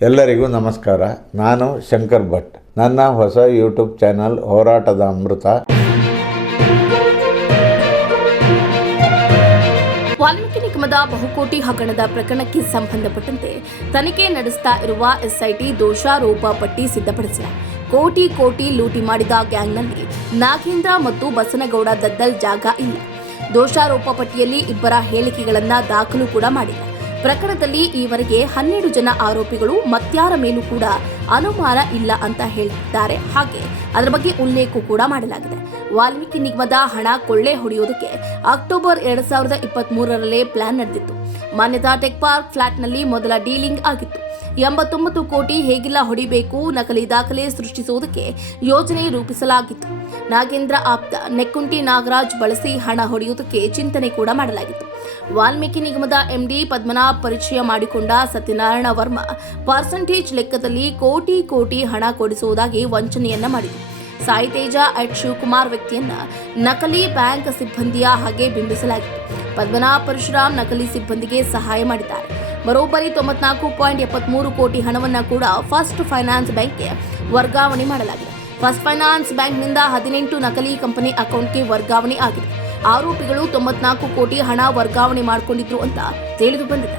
ಎಲ್ಲರಿಗೂ ನಮಸ್ಕಾರ. ನಾನು ಶಂಕರ್ ಭಟ್. ನನ್ನ ಹೊಸ ಯೂಟ್ಯೂಬ್ ಚಾನಲ್ ಹೋರಾಟದ ಅಮೃತ. ವಾಲ್ಮೀಕಿ ನಿಗಮದ ಬಹುಕೋಟಿ ಹಗರಣದ ಪ್ರಕರಣಕ್ಕೆ ಸಂಬಂಧಪಟ್ಟಂತೆ ತನಿಖೆ ನಡೆಸ್ತಾ ಇರುವ ಎಸ್ಐಟಿ ದೋಷಾರೋಪ ಪಟ್ಟಿ ಸಿದ್ಧಪಡಿಸಿದೆ. ಕೋಟಿ ಲೂಟಿ ಮಾಡಿದ ಗ್ಯಾಂಗ್ನಲ್ಲಿ ನಾಗೇಂದ್ರ ಮತ್ತು ಬಸನಗೌಡ ದದ್ದಲ್ ಜಾಗ ಇಲ್ಲ. ದೋಷಾರೋಪ ಪಟ್ಟಿಯಲ್ಲಿ ಇಬ್ಬರ ಹೇಳಿಕೆಗಳನ್ನು ದಾಖಲು ಕೂಡ ಮಾಡಿಲ್ಲ. ಪ್ರಕರಣದಲ್ಲಿ ಈವರೆಗೆ 12 ಜನ ಆರೋಪಿಗಳು ಮತ್ಯಾರ ಮೇಲೂ ಕೂಡ ಅನುಮಾನ ಇಲ್ಲ ಅಂತ ಹೇಳಿದ್ದಾರೆ. ಹಾಗೆ ಅದರ ಬಗ್ಗೆ ಉಲ್ಲೇಖ ಕೂಡ ಮಾಡಲಾಗಿದೆ. ವಾಲ್ಮೀಕಿ ನಿಗಮದ ಹಣ ಕೊಳ್ಳೆ ಹೊಡೆಯೋದಕ್ಕೆ ಅಕ್ಟೋಬರ್ 2023ರಲ್ಲೇ ಪ್ಲಾನ್ ನಡೆದಿತ್ತು. ಮಾನ್ಯತಾ ಟೆಕ್ ಪಾರ್ಕ್ ಫ್ಲಾಟ್ನಲ್ಲಿ ಮೊದಲ ಡೀಲಿಂಗ್ ಆಗಿತ್ತು. 89 ಕೋಟಿ ಹೇಗಿಲ್ಲ ಹೊಡಿಬೇಕು, ನಕಲಿ ದಾಖಲೆ ಸೃಷ್ಟಿಸುವುದಕ್ಕೆ ಯೋಜನೆ ರೂಪಿಸಲಾಗಿತ್ತು. ನಾಗೇಂದ್ರ ಆಪ್ತ ನೆಕ್ಕುಂಟಿ ನಾಗರಾಜ್ ಬಳಸಿ ಹಣ ಹೊಡೆಯುವುದಕ್ಕೆ ಚಿಂತನೆ ಕೂಡ ಮಾಡಲಾಗಿತ್ತು. ವಾಲ್ಮೀಕಿ ನಿಗಮದ ಎಂಡಿ ಪದ್ಮನಾಭ್ ಪರಿಚಯ ಮಾಡಿಕೊಂಡ ಸತ್ಯನಾರಾಯಣ ವರ್ಮಾ ಪರ್ಸೆಂಟೇಜ್ ಲೆಕ್ಕದಲ್ಲಿ ಕೋಟಿ ಹಣ ಕೊಡಿಸುವುದಾಗಿ ವಂಚನೆಯನ್ನ ಮಾಡಿದರು. ಸಾಯಿ ತೇಜ ಶಿವಕುಮಾರ್ ವ್ಯಕ್ತಿಯನ್ನ ನಕಲಿ ಬ್ಯಾಂಕ್ ಸಿಬ್ಬಂದಿಯ ಹಾಗೆ ಬಿಂಬಿಸಲಾಗಿತ್ತು. ಪದ್ಮನಾಭ್ ಪರಶುರಾಮ್ ನಕಲಿ ಸಿಬ್ಬಂದಿಗೆ ಸಹಾಯ ಮಾಡಿದ್ದಾರೆ. ಬರೋಬ್ಬರಿ 94.73 ಕೋಟಿ ಹಣವನ್ನು ಕೂಡ ಫಸ್ಟ್ ಫೈನಾನ್ಸ್ ಬ್ಯಾಂಕ್ಗೆ ವರ್ಗಾವಣೆ ಮಾಡಲಾಗಿದೆ. ಫಸ್ಟ್ ಫೈನಾನ್ಸ್ ಬ್ಯಾಂಕ್ನಿಂದ 18 ನಕಲಿ ಕಂಪನಿ ಅಕೌಂಟ್ಗೆ ವರ್ಗಾವಣೆ ಆಗಿದೆ. ಆರೋಪಿಗಳು 94 ಕೋಟಿ ಹಣ ವರ್ಗಾವಣೆ ಮಾಡಿಕೊಂಡಿದ್ರು ಅಂತ ತಿಳಿದು ಬಂದಿದೆ.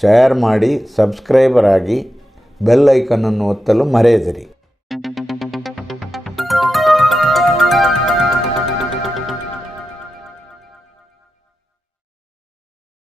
ಶೇರ್ ಮಾಡಿ, ಸಬ್ಸ್ಕ್ರೈಬರ್ ಆಗಿ, ಬೆಲ್ ಐಕನ್ ಅನ್ನು ಒತ್ತಲು ಮರೆಯದಿರಿ.